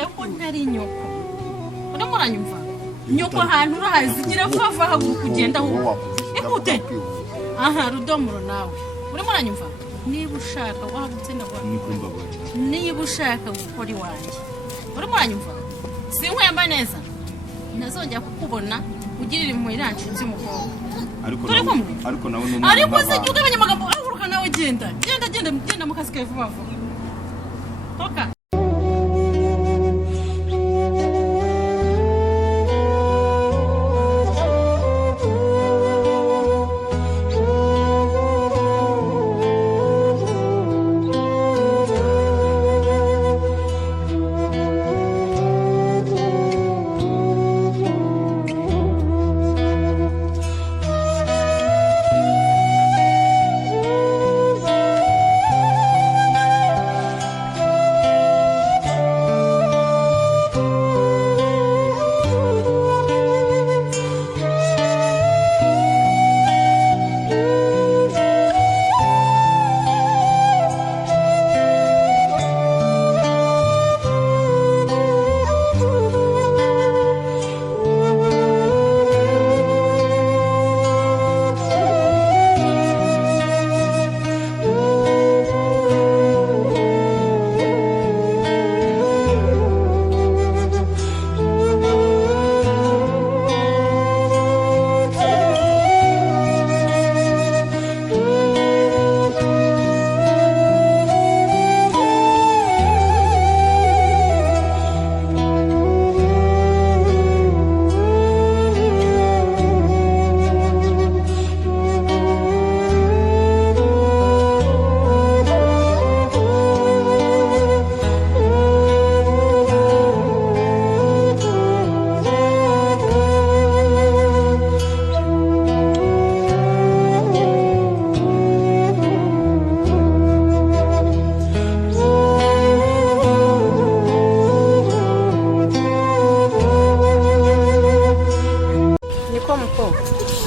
nakubwiye ko ntari nyoko urimo uranyumva nyoko ahantu urahazi gira vava haguruka ugenda aho ikute aha rudomuro nawe urimo uranyumva niba ushaka wahagutse ndabona niba ushaka gukora iwanjye urimo uranyumva sinkwemba neza nazongera kukubona ugirira impuhwe iranshinze umukobwa ariko nawe n'umwe ariko se ugabanya amagambo ahaguruka nawe genda mu kazi kawe vuba vuba toka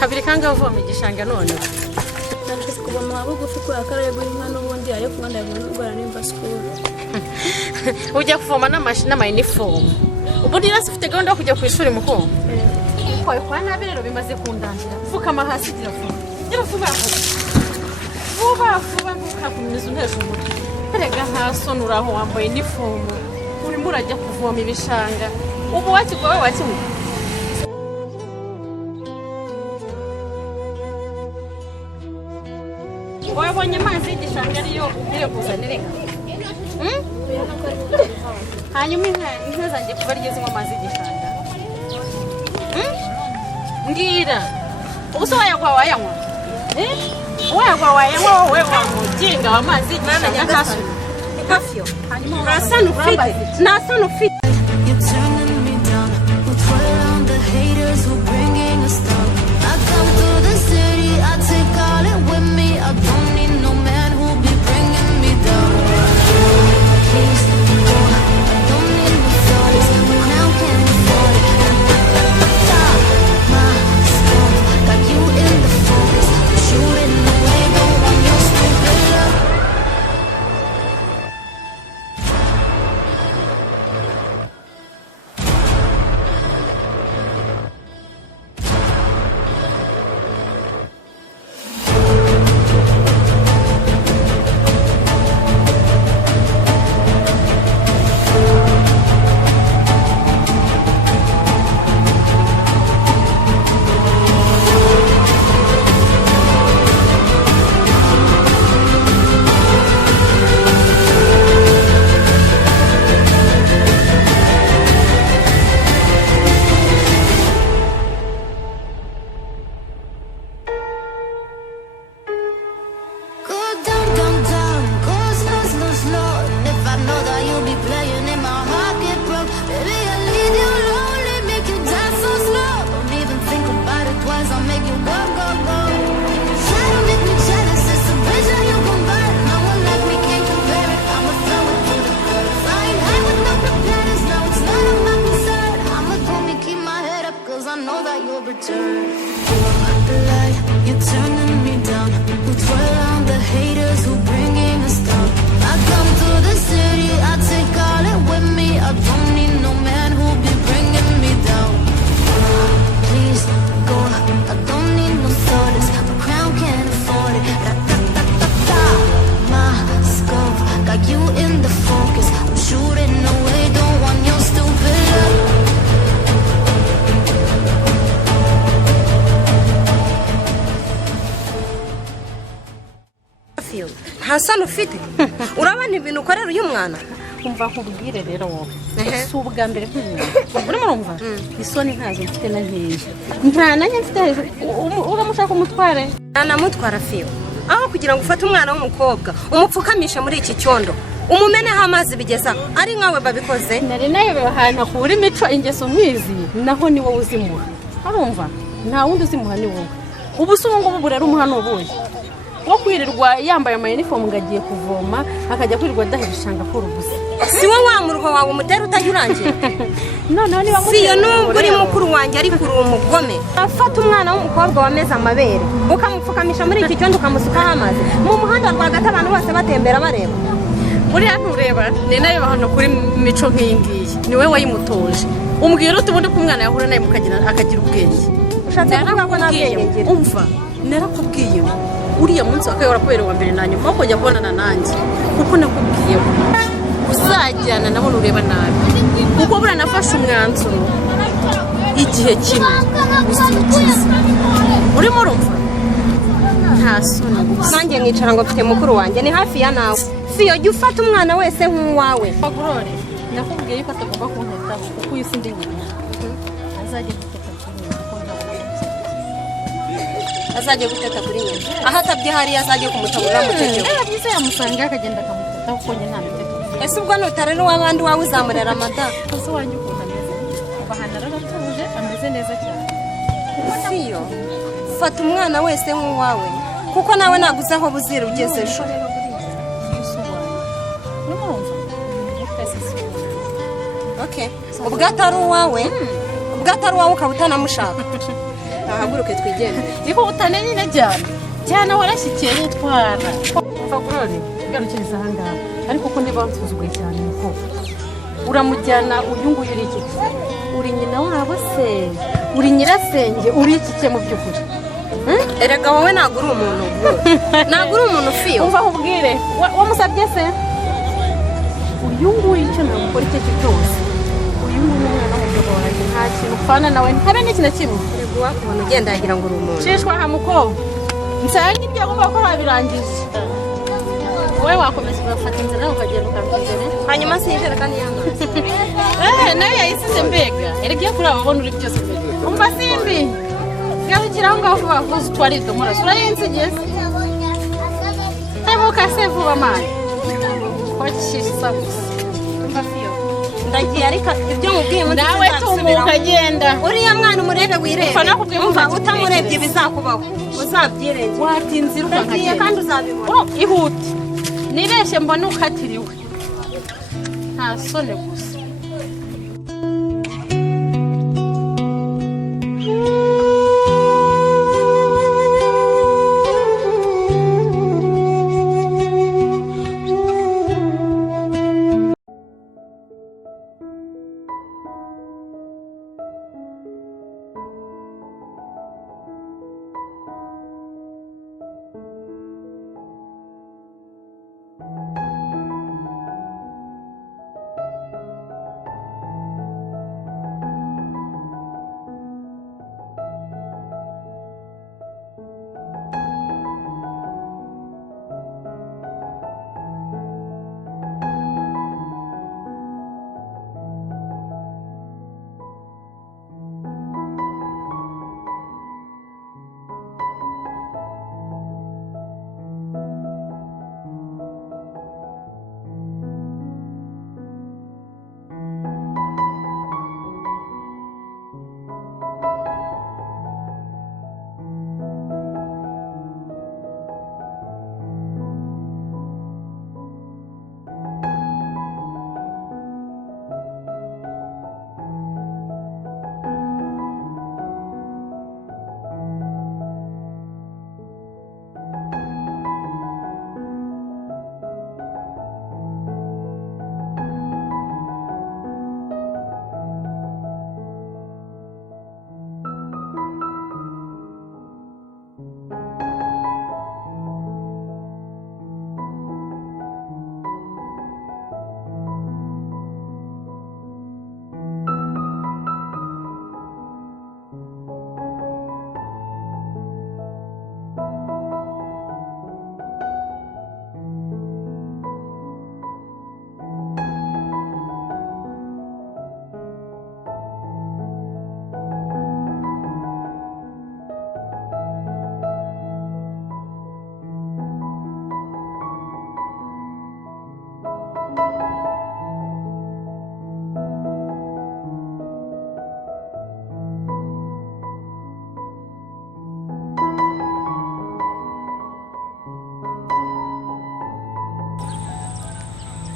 kabiri kanga uvoma igishanga none nandise kuba mwabu gufukura akarere guhinga n'ubundi ayo kumanda y'ubugora nimba school ujya kuvoma n'amashina ama uniform ubundi rasi ufite gahunda yo kujya ku ishuri muko kwa nabi rero bimaze kundangira fukama hasi gira vuba ntukakumiza unterje umutwe erega ntasonura aho wambaye uniform urimo urajya kuvoma ibishanga ubu wakigwawe wakimwe wabonye amazi y'igishanga ariyo ugiye kuzanira hanyuma inka zanjye kuba rigeze mu mazi y'igishanga ngira ubuso wayagwa wayanywa wowe wamuginga w'amazi y'igishanga ntasoni ikafyo hanyuma urasana ufite nasana ufite go. I don't need no sodas, my crown can't afford it. Ra-ta-ta-ta-ta. My scope got you in the focus. I'm shooting away, don't want your stupid love. Hasano ufite urabana ibintu ukorera uyu mwana umva nkubwire rero wowe si ubwa mbere urimo urumva isoni ntazo mfite na nkeya nta nanjye mfite hejuru uramushaka umutware anamutwara fiyo aho kugira ngo ufate umwana w'umukobwa umupfukamisha muri iki cyondo umumeneho amazi bigeza ari nkawe babikoze nari nayo ahantu kuri mico ingeso nk'izi naho ni wowe uzimuha urumva nta wundi uzimuha ni wowe ubu se ubu ngubu burera umuhano ubuye wo kwirirwa yambaye amayinifomu ngo agiye kuvoma akajya kwirirwa adahirishanga ko urubuze si wowe wa muruho wawe umutera utajya noneho niba si yo nubwo uri mukuru wanjye ariko uri umugome afata umwana w'umukobwa wameze amabere ukamupfukamisha muri iki cyondo ukamusukaho amazi mu muhanda rwagati abantu bose batembera bareba buriya ntureba ni nayo hano kuri mico nk'iyi ngiyi ni wowe wayimutoje umbwira uti ubundi ko umwana yahura nawe akagira ubwenge ushatse kuvuga ko nta bwenge ngira umva narakubwiye uriya munsi wakayora kubera wa mbere na nyuma wo kujya kubonana nanjye kuko nakubwiye uzajyana nabo nureba nabi kuko buriya nafashe umwanzuro igihe kimwe usikiza urimo urumva nta soni nanjye nkicara ngo mfite mukuru wanjye ni hafi ya nawe fiyo jya ufata umwana wese nk'uwawe gorore nakubwiye yuko atagomba kuntetaho kuko uyu sindi nyina azajya guteta kuri nyina kuko azajya guteta kuri nyina aho atabye hariya azajya kumutabura mutegeko byiza yamusanga akagenda akamuteta kuko nyina ntameteta ese ubwo nutarera uw'abandi wawe uzamurera amata ese wanjye ukuntu ameze bahana aratuje ameze neza cyane fiyo fata umwana wese nk'uwawe kuko nawe naguze aho buzira ugeze ejo ubwo atari uwawe ukaba utanamushaka ntahaguruke twigende niko utane nyine cyane warashyikiye yitwara umva gorore garukiriza ahangaha ariko ko niba wansuzuguye cyane nuko uramujyana uyu nguyu uri iki uri nyina wabo se uri nyirasenge uri iki cye mu by'ukuri erega wowe ntabwo uri umuntu ntabwo uri umuntu fiyo umva nkubwire wamusabye se uyu nguyu icyo namukora icyo cyo cyose uyu nguyu umwana w'umugabo wanjye nta kintu upfana nawe ntabe n'ikintu na kimwe erega uwakubona ugenda yagira ngo uri umuntu shishwa nka mukobwa nsanga ibyo agomba gukora wabirangije wowe wakomeza ugafata inzira nawe ukagenda ukambwira hanyuma sinjerekani y'amazi nayo yayisize mbega erega iyo kuri abo ubona uri byose mbega umva simbi garukira aho ngaho vuba vuba utwara idomora urayinsigiye mukase vuba mani kwakishisa gusa umva fiyo ndagiye ariko ibyo mubwiye muti nawe tumuka genda uriya mwana umurebe wirebe umva utamurebye bizakubaho uzabyirengera watinzira ukagiye kandi uzabibona ihute nibeshye mbona ukatiriwe nta sone gusa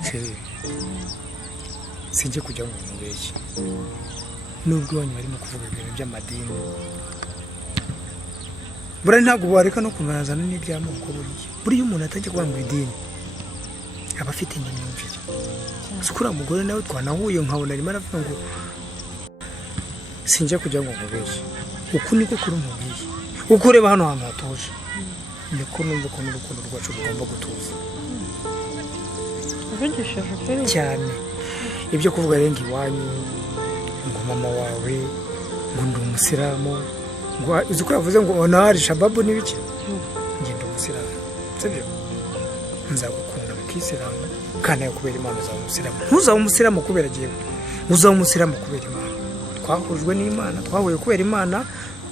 sheri sinjye kujya ngo mubeshye nubwo iwanyu barimo kuvuga ibintu by'amadini buriya ntabwo bareka no kunazana n'iby'amoko buriya umuntu atajya kuvuga ngo idini aba afite n'imyumvire sikura mugore nawe twanahuye nkabona arimo aravuga ngo sinjya kujya ngo mubeshye uku niko kuri mubwiye uko ureba hano hantu hatuje niko numva ko n'urukundo rwacu rugomba gutuza cyane ibyo kuvuga renga iwanyu ngo mama wawe ngo ndi umusilamu ngo uzi ko yavuze ngo onari shababu n'ibiki ngenda umusilamu sibyo nzagukunda mu kisilamu kandi kubera Imana uzaba umusilamu ntuzaba umusilamu kubera giye uzaba umusilamu kubera Imana twahujwe n'Imana twahuye kubera Imana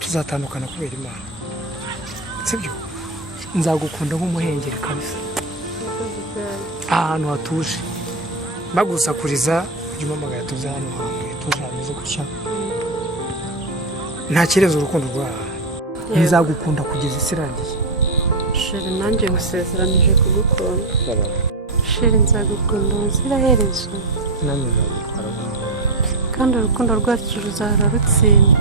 tuzatandukana kubera Imana sibyo nzagukunda nk'umuhengeri kabisa ahantu hatuje bagusakuriza ujyumamagara tuza hano hantu tuje hameze gutya nta kirezo urukundo rwawe nzagukunda kugeza isi irangiye sheri nanjye ngusezeranije kugukunda sheri nzagukunda ubuziraherezo nanjye nzagutwara nk'umuhungu kandi urukundo rwacu ruzahora rutsinda